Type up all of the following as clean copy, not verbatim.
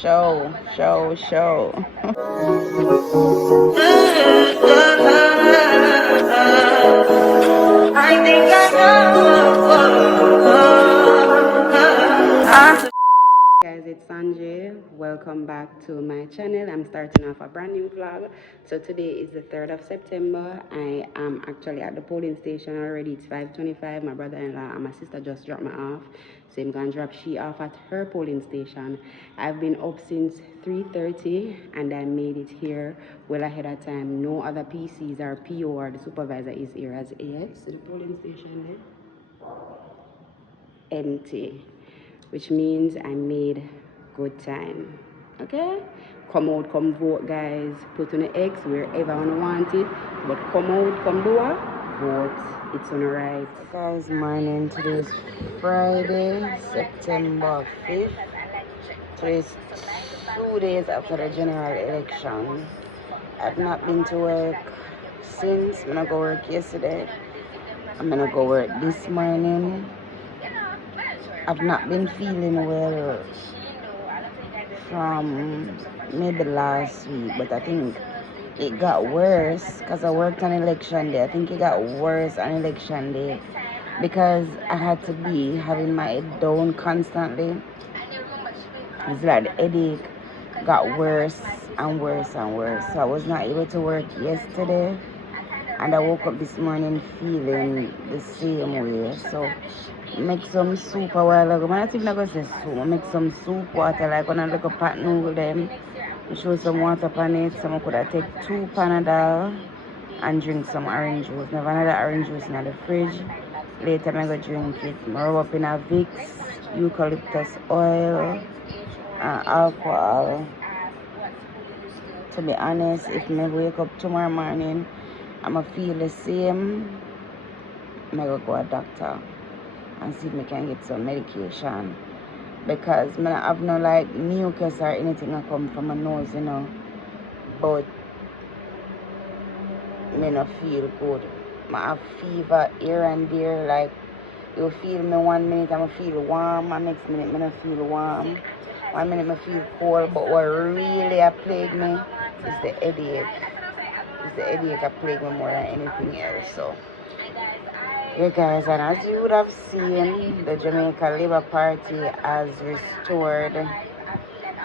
Show. I think I know. Guys, it's Sanjay. Welcome back to my channel. I'm starting off a brand new vlog. So today is the 3rd of September. I am actually at the polling station already. It's 5:25. My brother-in-law and my sister just dropped me off. So I'm gonna drop she off at her polling station. I've been up since 3:30 and I made it here well ahead of time. No other PCs or PO or the supervisor is here as yet. So the polling station there empty, which means I made good time. Okay, come out, come vote, guys. Put on the X wherever you want it, but come out, come do a vote. It's on the right. Guys, morning. Today is Friday, September 5th. Today is 2 days after the general election. I've not been to work since. I'm gonna go work yesterday. I'm gonna go work this morning. I've not been feeling well from maybe last week, but I think it got worse because I worked on election day. I think it got worse on election day because I had to be having my head down constantly. It's like the headache got worse and worse and worse. So I was not able to work yesterday, and I woke up this morning feeling the same way. So make some soup a while ago. I'm not even going to say soup. I make some soup water, like when I look at pot noodle them. I show some water upon it. So I could have take 2 Panadol and drink some orange juice. Never another orange juice in the fridge. Later I'm going to drink it. I rub up in a Vicks, eucalyptus oil, and alcohol. To be honest, if I wake up tomorrow morning, I'm going to feel the same, I'm going to go to a doctor and see if I can get some medication, because I don't have no like mucus or anything that come from my nose, you know, but I don't feel good. I have fever here and there, like you feel me 1 minute I feel warm and next minute I don't feel warm. 1 minute I feel cold, but what really plague me is the headache. It's the headache that plague me more than anything else. So yeah guys, and as you would have seen, the Jamaica Labour Party has restored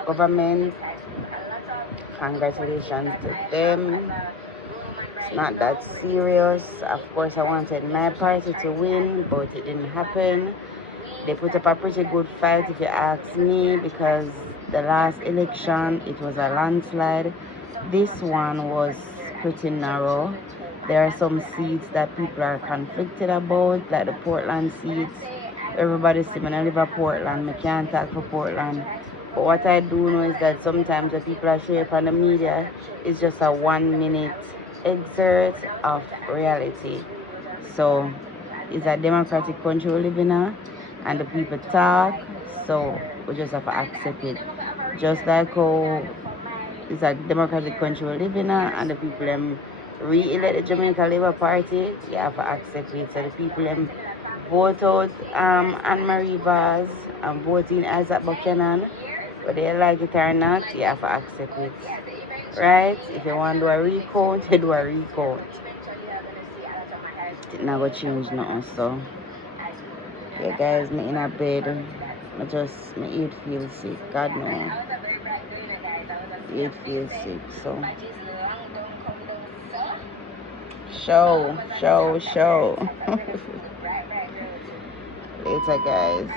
government. Congratulations to them. It's not that serious. Of course I wanted my party to win, but it didn't happen. They put up a pretty good fight if you ask me, because the last election it was a landslide. This one was pretty narrow. There are some seats that people are conflicted about, like the Portland seats. Everybody see me I live in Portland. I can't talk for Portland. But what I do know is that sometimes the people are showing up on the media is just a 1 minute excerpt of reality. So it's a democratic country we live in, and the people talk, so we just have to accept it. Just like how it's a democratic country we live in, and the people re-elect the Jamaica Labour Party, you have to accept it. So the people vote out Anne-Marie Vaz and voting Isaac Buchanan, whether they like it or not, you have to accept it. Right? If you want to do a recount, you do a recount. It's not going to change nothing, so yeah guys, me in a bed. My head feels sick. God no. It feels sick, so show. Later guys.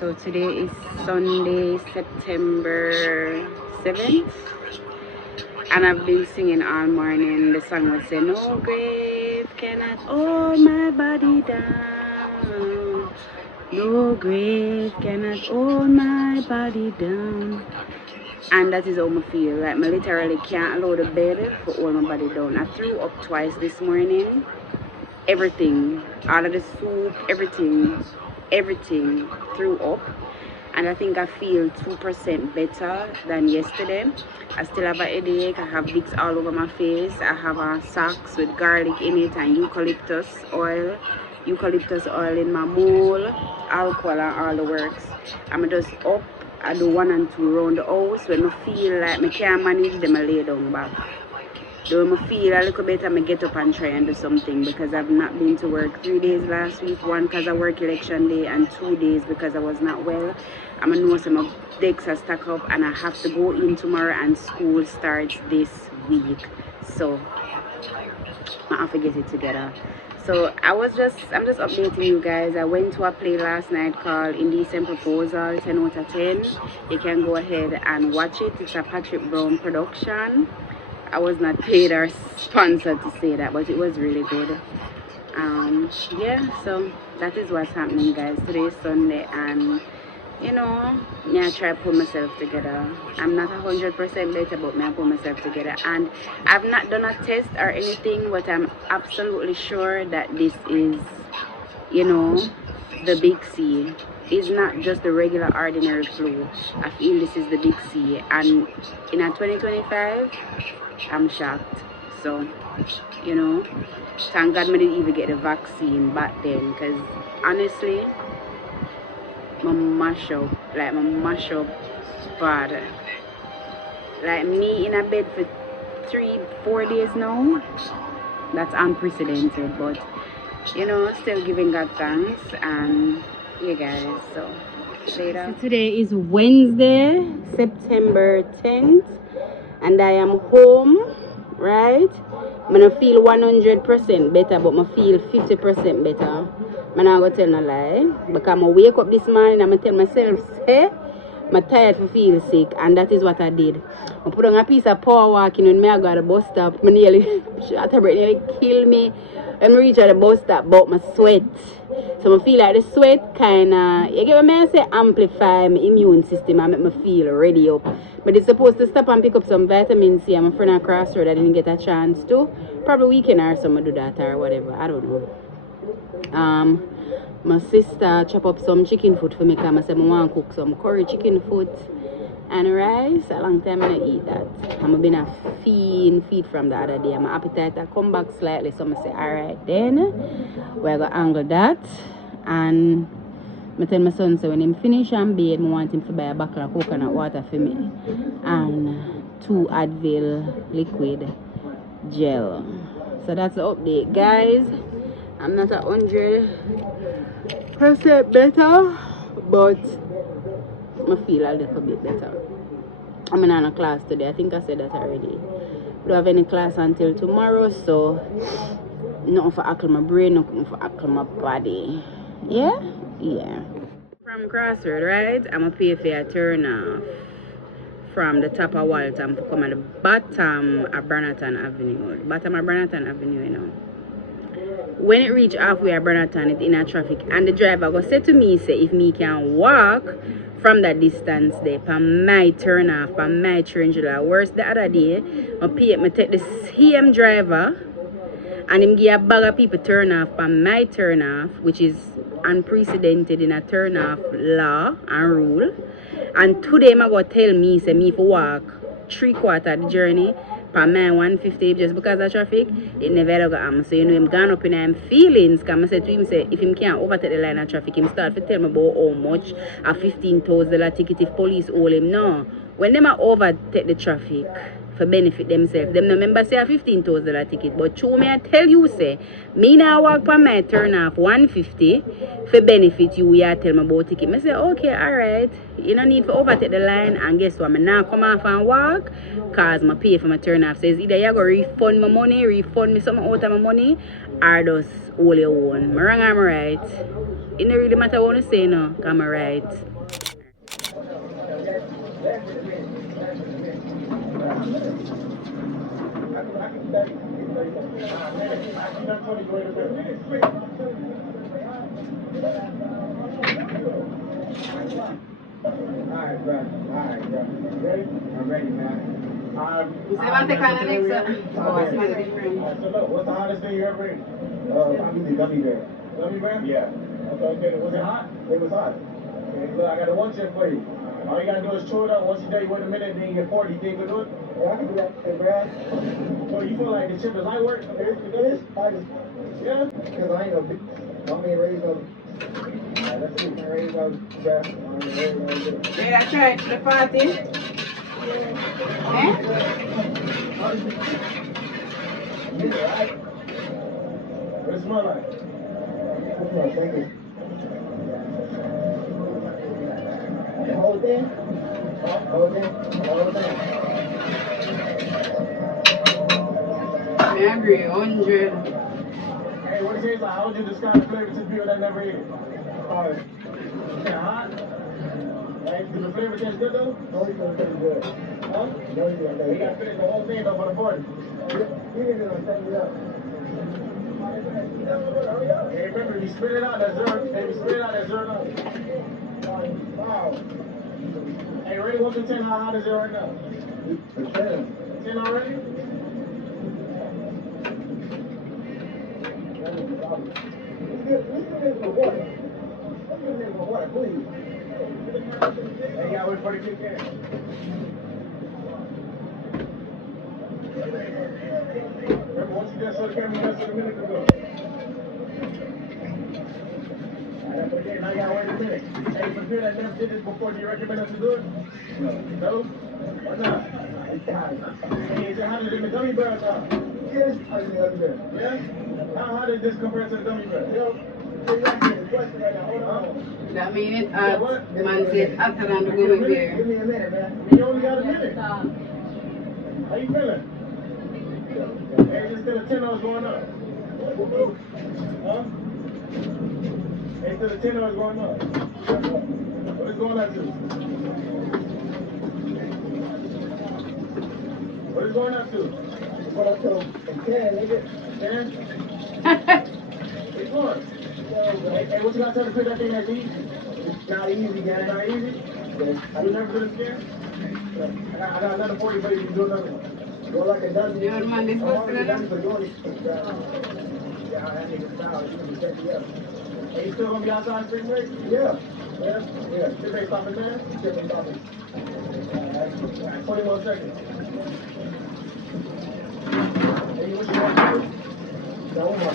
So today is Sunday, September 7th, and I've been singing all morning. The song was saying, no grave cannot hold my body down. No grave cannot hold my body down. And that is how I feel. Like, I literally can't allow the bed for all my body down. I threw up twice this morning. Everything, all of the soup, everything threw up. And I think I feel 2% better than yesterday. I still have a headache. I have Vicks all over my face. I have a socks with garlic in it and eucalyptus oil in my bowl, alcohol and all the works. I'm just up. I do 1 and 2 round the house. When I feel like I can't manage them, I lay down back. Though I feel a little better, I get up and try and do something, because I've not been to work 3 days last week. 1 because I work election day, and 2 days because I was not well. I'm going to know some decks are stack up and I have to go in tomorrow, and school starts this week. So I have to get it together. So I'm just updating you guys. I went to a play last night called Indecent Proposal, 10 out of 10. You can go ahead and watch it. It's a Patrick Brown production. I was not paid or sponsored to say that, but it was really good. Yeah, so that is what's happening, guys. Today is Sunday, and you know, I try to pull myself together. I'm not 100% better, but I pull myself together. And I've not done a test or anything, but I'm absolutely sure that this is, you know, the big C. It's not just the regular ordinary flu. I feel this is the big C. And in a 2025, I'm shocked. So, you know, thank God I didn't even get the vaccine back then, because honestly, my mash up bad. Like, me in a bed for 3-4 days now, that's unprecedented. But you know, still giving God thanks. And yeah, guys, so later. So today is Wednesday, September 10th, and I am home, right? I'm gonna feel 100% better, but I feel 50% better. I'm not gonna tell no lie, because I wake up this morning and I tell myself, hey, I'm tired for feel sick, and that is what I did. I put on a piece of power walking when I got a bus stop. I nearly kill me when I reach at the bus stop, but my sweat. So I feel like the sweat kinda, you get what I say, amplify my immune system and make me feel ready up. But it's supposed to stop and pick up some vitamin C. I'm a friend at Crossroad, I didn't get a chance to. Probably weekend or something do that or whatever. I don't know. My sister chop up some chicken foot for me, because I said I want to cook some curry chicken foot and rice. A long time I don't eat that. I'm been a feed from the other day. My appetite I come back slightly, so I say, alright then, we're going to angle that. And I tell my son, so when him finish and bathe, I want him to buy a bottle of coconut water for me and 2 Advil liquid gel. So that's the update, guys. I'm not 100% better, but I feel a little bit better. I'm in a class today. I think I said that already. Don't have any class until tomorrow, so nothing for ackle my brain, nothing for ackle my body. Yeah? Yeah. From Crossroad, right? I'm gonna pay for a turn off from the top of Waltham to come at the bottom of Bernathan Avenue. Bottom of Bernathan Avenue, you know. When it reach halfway at Bernathan, it's in a traffic, and the driver go say to me, say if me can walk from that distance there, for my turn off, for my $300. Worse the other day, I take the same driver and him give a bag of people turn off for my turn off, which is unprecedented in a turn off law and rule. And today I go tell me, say me for walk 3/4 of the journey for my 150 just because of traffic. It never ever got happen. So you know him gone up in him feelings, because I said to him, say if him can't overtake the line of traffic, him start to tell me about how much a $15,000 ticket if police hold him. No. When them are overtake the traffic for benefit themselves, them no remember say a $15,000 ticket. But true me I tell you, say me now walk for my turn off 150 for benefit you, you tell me about ticket. I say okay, alright, you don't need to overtake the line. And guess what, I now come off and walk because I pay for my turn off. So it's either you go refund my money, refund me something out of my money, or just hold your own. I'm wrong, I'm right. It don't really matter what I say now, because I'm right. Alright, bro. Alright, bro. Ready? I'm ready, man. You say one take on the next one? Oh, it's not different. So look, what's the hottest thing you ever ate? Probably the gummy bear. Gummy bear? Yeah. Okay. Was it hot? It was hot. Okay, look, I got a one tip for you. All you gotta do is chew it up. Once you do, you wait a minute, then you get 40. You think you can do it? Yeah, I can do that. Hey, Brad. So you feel like the chip is light work? It is. Yeah? Because I ain't no big. I'm being raised on. That's it. I'm raised on. Yeah. I'm raised on. Yeah, I tried the party. Eh? Yeah, right? What it smell like? It smells like the whole thing? Whole thing? Whole thing? I agree, 100. Hey, what it tastes like? How would you describe the flavor to people that never ate it? Hard. Yeah, hot? Hey, does the flavor taste good though? No, it doesn't taste good. Huh? No, it doesn't. You gotta finish the whole thing though for the party. You need to set it up. Hey, remember, you spit it out, that's zero. Hey, you spit it out, that's zero. Wow. Hey, ready? 1 to 10, how hot is it right now? It's 10. 10 already? Hey, y'all wait for the kick in. Remember, once you just saw the camera, you just saw the minute ago. Alright, but again, now you gotta wait a minute. Hey, for people that never did this before, do you recommend us to do it? No. No? Why not? Hey, is it hotter than the gummy bear or not? Yes, hotter than the gummy bear. Yeah? How hot is this compared to the gummy bear? That means it's hot. Man said hotter than the gummy bear. Give me a minute, man. You only got a minute. How you feeling? Hey, it's still a 10 hours going up. Huh? Hey, still a 10 hours going up. What is going up to? What is going up to? It's going up to 10, nigga. 10? It's going. Hey, what you got to tell the people that think that's easy? It's not easy, guys. It's not easy? Have you never been scared? I got another 40 for you. You can do another one. Go like a dozen. Your man is supposed to Yeah, that nigga foul. You can set me up. Hey, you still gonna be outside spring break? Yeah. Yeah. Chip ain't stopping there? Chip ain't stopping. Alright, 21 seconds. Hey, what you want to do? That one more.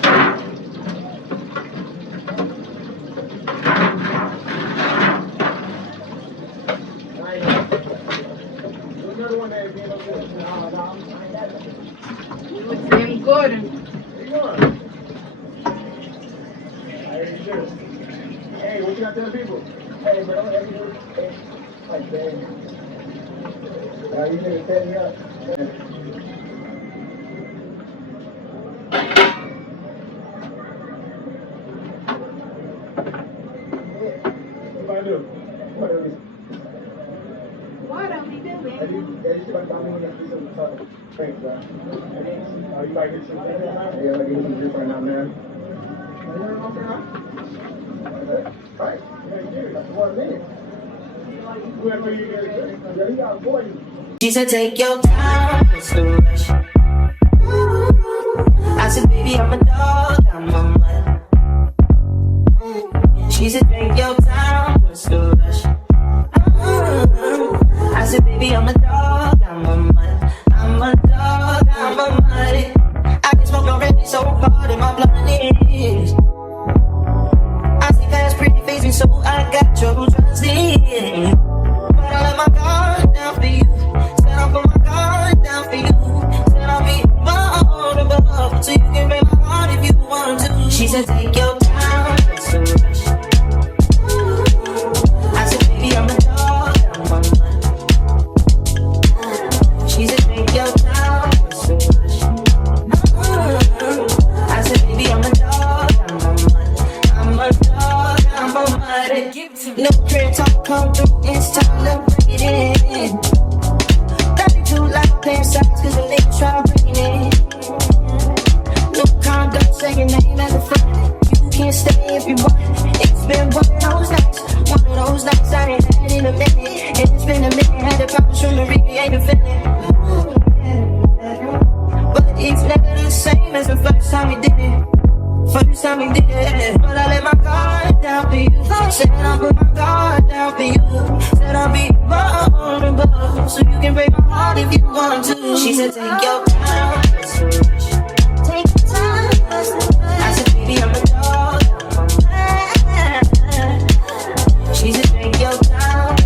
Another one that ain't being no good. No, I ain't got that. You would seem good. Where you going? Hey, what you got to tell the people? Hey, bro, don't ever do it. Hey, like, dang. You niggas set me up. What I do? What are we? What are we doing? You should like tell me when you do something. Thanks, bro. Oh, you like this shit right now? Yeah, I like to get some juice right now, man. You heard what I'm saying? Right. That's 1 minute. Whoever you get it, yeah, you got 40. She said, take your time, it's no rush. I said, baby, I'm a dog, I'm a mother. She said, take your time, it's no rush. I said, baby, I'm a dog, I'm a mother. I'm a dog, I'm a mother. I can smoke already so hard in my blunt is. I see fast, pretty face, and so I got trouble trusting. But I let my guard down for you. Said I'll put my guard down for you. Said I'll be my own above, so you can break my heart. it's the first time we did it. First time we did it. But I let my guard down for you. Said I'll put my guard down for you. Said I'll be vulnerable, so you can break my heart if you want to. She said take your time. Take your time. I said baby I'm a dog. She said take your time.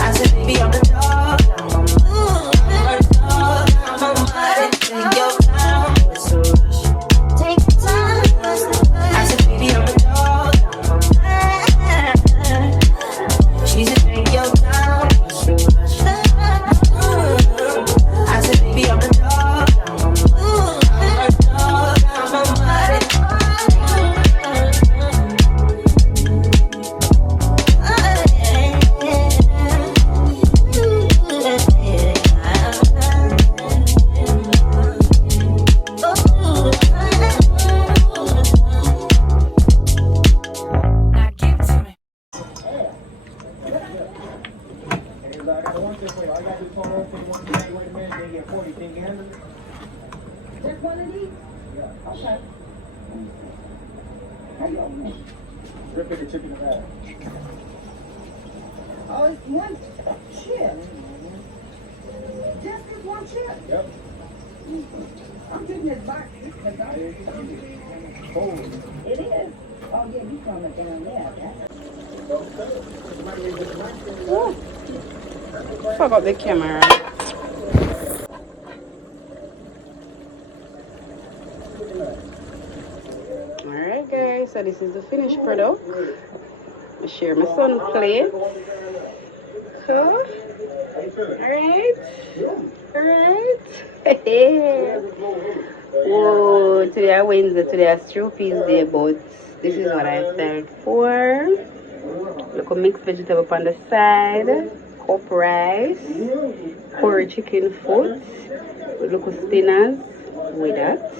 I said baby I'm a dog. Take your time. Take your time. I said baby I'm a dog. She said take your time. I said baby I'm a dog. Just one of these? Yeah. Okay. How you open it? Rip it, chicken and bag. Oh, it's one chip. Just this one chip? Yep. I'm getting this box. Cold. It is. Oh, yeah, you found it down there. Fuck up the camera. Alright guys, so this is the finished product. I share my son plate. Cool. Alright. Alright. Whoa, today I Wednesday, today is Trophies Day, but this is what I felt for. Look, a mixed vegetable on the side, cup rice, curry chicken foot, with local spinners with that.